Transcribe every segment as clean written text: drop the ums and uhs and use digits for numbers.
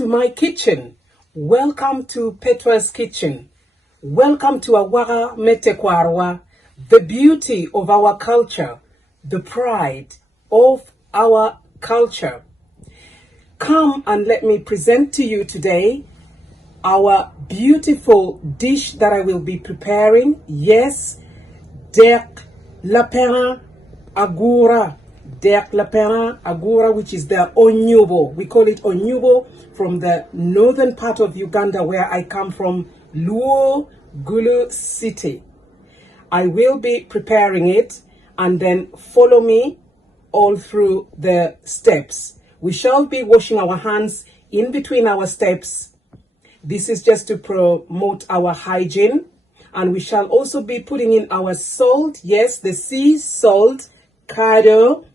to my kitchen. Welcome to PETUA'S kitchen. Welcome to Awaka Tekwaro Wa, the beauty of our culture, the pride of our culture. Come and let me present to you today our beautiful dish that I will be preparing. Yes, Dek Lapena Agura. Dek Lapena Agura, which is the Onyubu. We call it Onyubu from the northern part of Uganda, where I come from, Luo Gulu City. I will be preparing it, and then follow me all through the steps. We shall be washing our hands in between our steps. This is just to promote our hygiene. And we shall also be putting in our salt. Yes, the sea salt, Kado,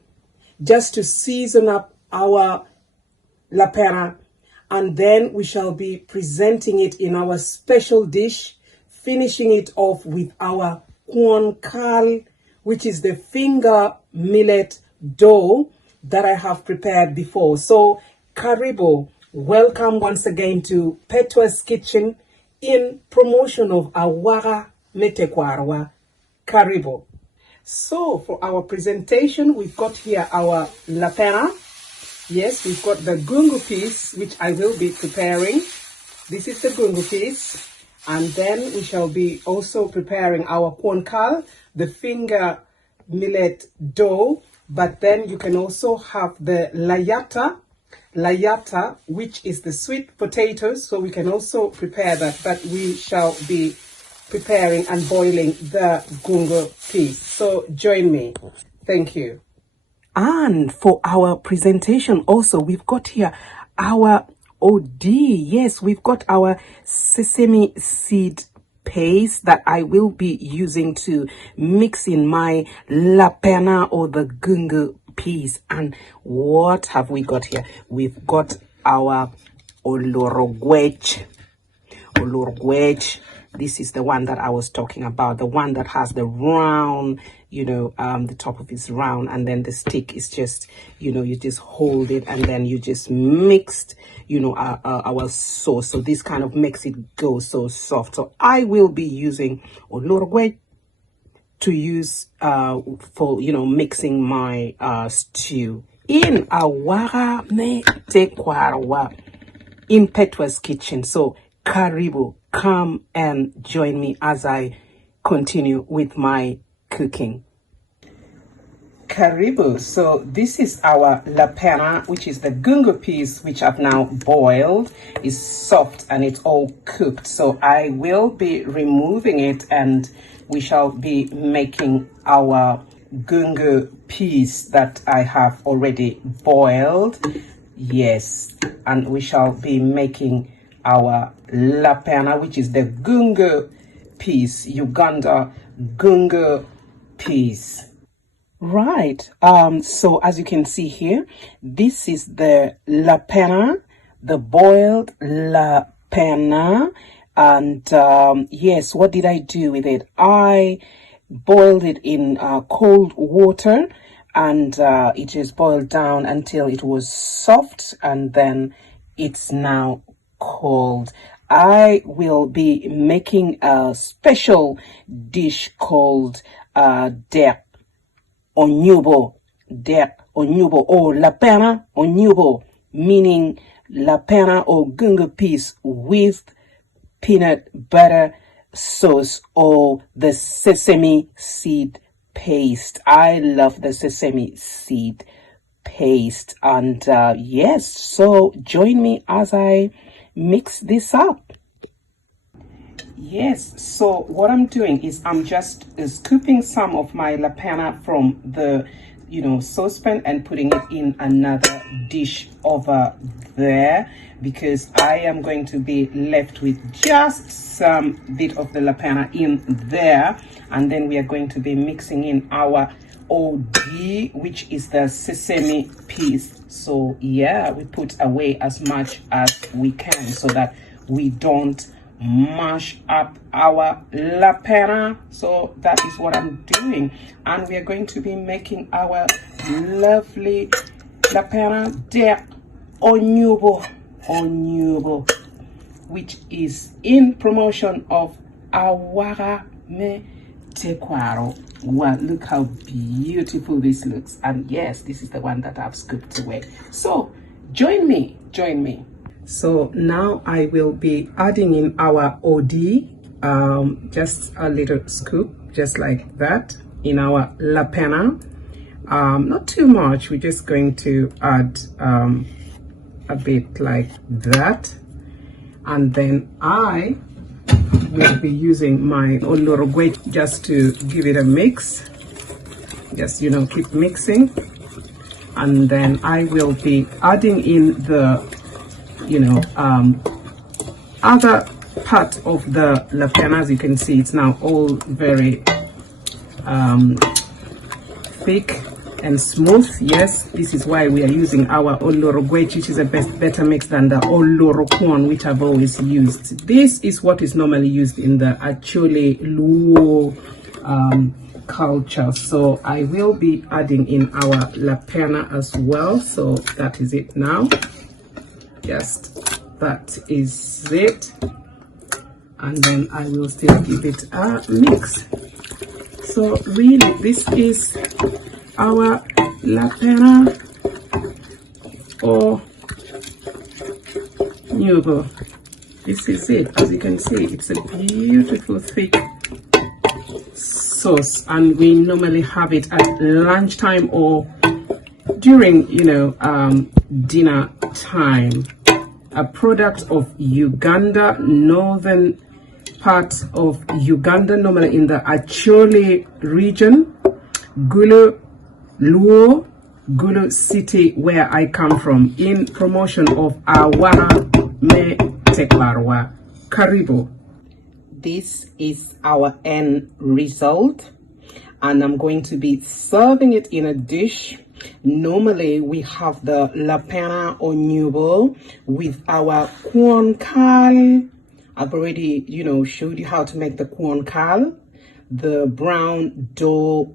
just to season up our lapena. And then we shall be presenting it in our special dish, finishing it off with our Kwon Kal, which is the finger millet dough that I have prepared before. So, Karibo, welcome once again to PETUA'S kitchen in promotion of Awaka Tekwaro Wa. Karibo. So, for our presentation, we've got here our lapena. Yes, we've got the gungu piece, which I will be preparing. This is the gungu piece. And then we shall be also preparing our Kwon Kal, the finger millet dough. But then you can also have the layata, which is the sweet potatoes. So we can also prepare that. But we shall be preparing and boiling the gungu piece. So join me. Thank you. And for our presentation also, we've got here our Odii. Yes, we've got our sesame seed paste that I will be using to mix in my lapena or the gungu piece. And what have we got here? We've got our olorogwech. This is the one that I was talking about, the one that has the round, the top of it's round, and then the stick is just, you just hold it and then you just mixed, our sauce. So this kind of makes it go so soft. So I will be using olorogwe to use for, mixing my stew in Awaka Tekwaro Wa in PETUA'S kitchen. So Karibo, come and join me as I continue with my cooking. Karibo. So this is our lapena, which is the gungu piece, which I've now boiled. It's soft and it's all cooked. So I will be removing it and we shall be making our gungu piece that I have already boiled. Yes, and we shall be making our lapena, which is the gungu piece, Uganda Gungu piece. Right, so as you can see here, this is the lapena, the boiled lapena. And yes, what did I do with it? I boiled it in cold water, and it just boiled down until it was soft, and then it's now cold. I will be making a special dish called Dek Onyubu. Dek Onyubu, or Lapena Onyubu, meaning lapena or gungu piece with peanut butter sauce or the sesame seed paste. I love the sesame seed paste. And yes, so join me as I mix this up. Yes, so what I'm doing is I'm just scooping some of my lapena from the saucepan and putting it in another dish over there, because I am going to be left with just some bit of the lapena in there, and then we are going to be mixing in our Odii, which is the sesame piece. So yeah, we put away as much as we can so that we don't mash up our lapena. So that is what I'm doing, and we are going to be making our lovely lapena Dek Onyubu Onyubu, which is in promotion of Awaka Tekwaro Wa. Look how beautiful this looks. And yes, this is the one that I've scooped away. So join me. So now I will be adding in our Odii, just a little scoop, just like that, in our Lapena. Not too much, we're just going to add a bit like that. And then I will be using my olorogwe just to give it a mix. Just, keep mixing. And then I will be adding in the, other part of the lapena. As you can see, it's now all very thick and smooth. Yes, this is why we are using our olorogwe, which is a better mix than the olorokwon, which I've always used. This is what is normally used in the Achole Luo culture. So I will be adding in our lapena as well. So that is it now. Just that is it. And then I will still give it a mix. So really, this is our Lapena Onyubu. This is it. As you can see, it's a beautiful thick sauce, and we normally have it at lunchtime or during dinner time. A product of Uganda, northern part of Uganda, normally in the Achole region, Gulu Luo, Gulu city, where I come from, in promotion of Awaka Tekwaro Wa. Karibo. This is our end result, and I'm going to be serving it in a dish. Normally we have the Lapena Onyubu with our Kwon Kal. I've already, showed you how to make the Kwon Kal, the brown dough,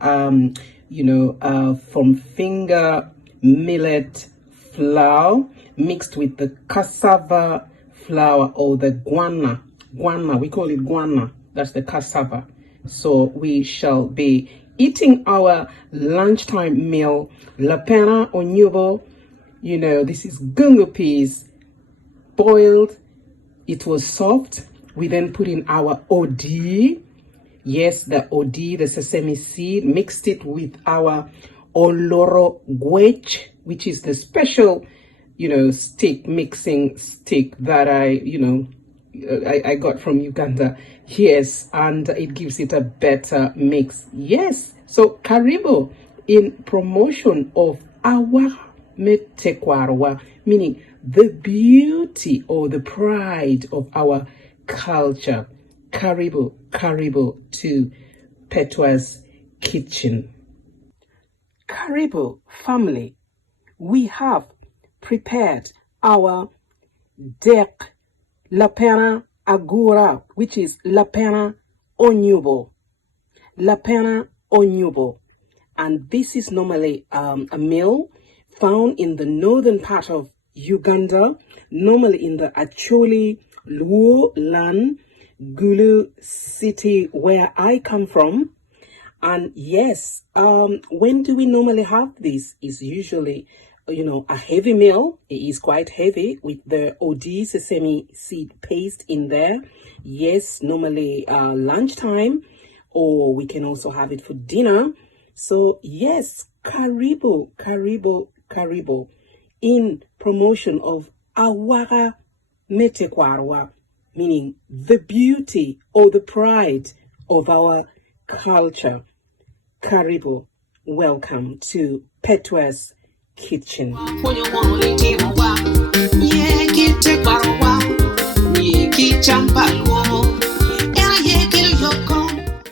from finger millet flour mixed with the cassava flour, or the guana. We call it guana. That's the cassava. So we shall be eating our lunchtime meal, Lapena Onyubu. This is gungu peas, boiled. It was soft. We then put in our Odii. Yes, the Odii, the sesame seed, mixed it with our olorogwe, which is the special, mixing stick that I got from Uganda. Yes, and it gives it a better mix. Yes, so Karibo, in promotion of Awaka Tekwaro Wa, meaning the beauty or the pride of our culture. Karibo to PETUA'S kitchen. Karibo family, we have prepared our Dek Lapena Agura, which is Lapena Onyubu. And this is normally a meal found in the northern part of Uganda, normally in the Achole Luo land, Gulu city, where I come from. And yes, when do we normally have this? Is usually, a heavy meal. It is quite heavy with the Odii Sesame Seed Paste in there. Yes, normally lunchtime, or we can also have it for dinner. So yes, Karibo, in promotion of Awaka Tekwaro Wa, meaning the beauty or the pride of our culture. Karibo, welcome to PETUA'S kitchen.